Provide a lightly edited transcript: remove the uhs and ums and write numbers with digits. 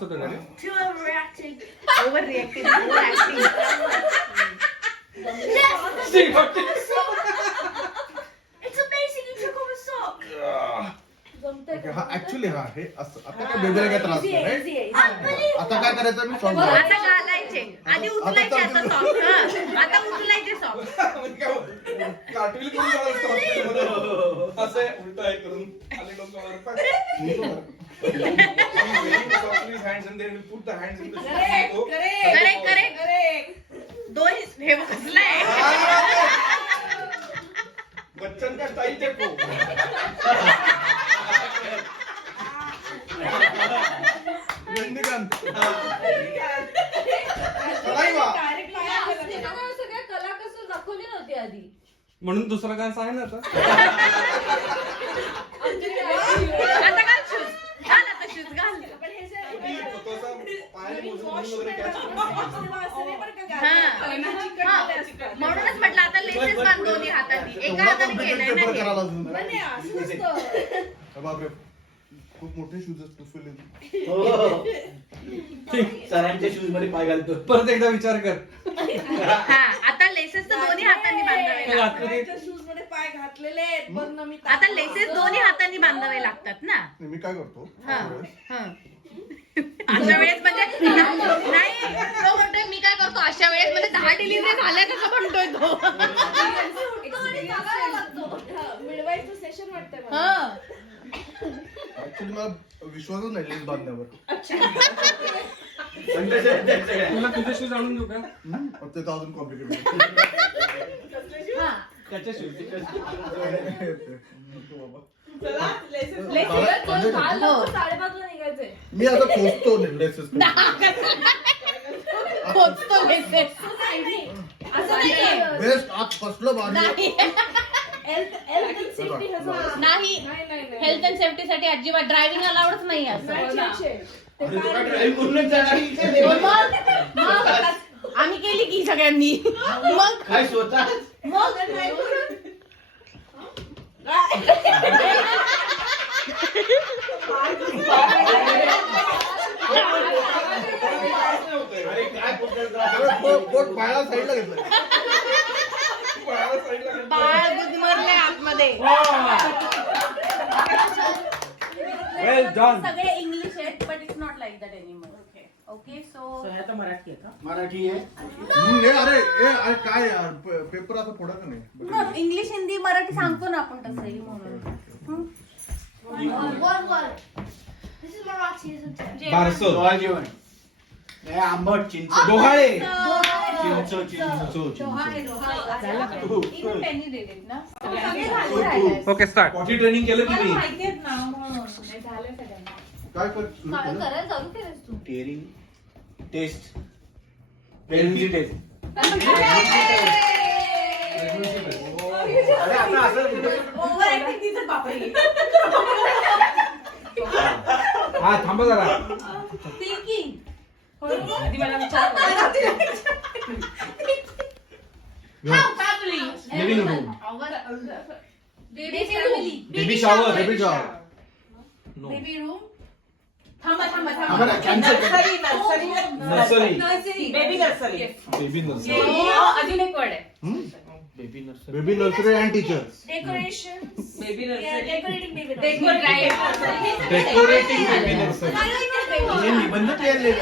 Fast होतं का रे? Too overreacting. Over reacting over acting. It's amazing you took off a sock. Okay, हा actually हा हे असं आता काय बेबीला काय त्रास नाही right? आता काय करायचं मी सॉल्व आता घालायचे आधी उचलायचे आता सॉक्स. आता उचलायचे सॉक्स. काटविल करून जाणार हॉस्पिटलमध्ये. असं आहे, उलटं आहे करून खाली लोक hands and they will put the hands in the correct correct. दोन्ही हे बसलाय. बच्चन का स्टाइल देखो. रजनीकांत सगळ्या कला कसं दाखवली नव्हती आधी. म्हणून दुसरं गाणं आहे ना आता. आता घाल शूज. घाल आता शूज घाल. म्हणूनच म्हटलं आता लेसेस बांध दोन्ही हातानी. एका हाताने केलंय ना हे. बापरे खूप मोठे शूज असतो. सरांच्या शूज मध्ये पाय घालतो. परत एकदा विचार कर. हा आता लेसेस तर दोन्ही हातांनी बांधावे लागतात. शूज मध्ये पाय घातलेले आहेत पण मी आता लेसेस दोन्ही हातांनी बांधावे लागतात ना. मी काय करतो हा हा. अशा वेळेस म्हणजे नाही तो म्हणतोय मी काय करतो अशा वेळेस म्हणजे 10 डिलिव्हरी झाल्या कसं म्हणतोय तो. मिळवायचं सेशन वाटतंय मला. हा. ऍक्च्युली मला विश्वासच नाही लेस बांधण्यावर. तुला तुझे शूज आणून देऊ का? ते तर अजून कॉम्प्लिकेटेड. त्याच्या शूज. मी आता पोचतो लेसेस. पोचतो लेसेस. असं नाहीये. बेस्ट आज फसलं बाहेर. नाही हेल्थ अँड सेफ्टी साठी अजिबात ड्रायव्हिंग अलाउडच नाही असं. मग आम्ही केली की सगळ्यांनी. मग काय स्वतः अरे काय पोट पायाला साईडला घेतलं. बाळ गुदमरले आतमध्ये. वेल डन. सगळे इंग्लिश आहेत but it's not like that anymore. Okay so Marathi आहे. हे अरे काय यार पेपर असं फोडायचं नाही. इंग्लिश हिंदी मराठी सांगतो ना आपण तसंही म्हणून. This is Marathi, isn't it? बारसो. डोहाळ जेवण. हे आंबट चिंच. डोहाळे. चिंच. Even Penny did it ना. Okay start. पॉटी ट्रेनिंग केलं की नाही? माहिती आहेत ना म्हणून हे झालं सगळ्यांना. काय कर करायला चालू केलंस तू. टेरिंग टेस्ट. Pregnancy test. अरे आता असं ओव्हर ऍक्टिंग तिचं बापरे. हा थांबा जरा. थिंकिंग. आधी मला विचार living room. Baby shower. Baby shower. Baby room. थांबा cancel. Nursery. Baby nursery. Baby nursery. अजून एक वर्ड आहे. Baby nursery. Baby nursery and teachers. Decorations. Baby Yeah, nursery. decorating baby nursery. Decorating baby nursery. निबंध केले.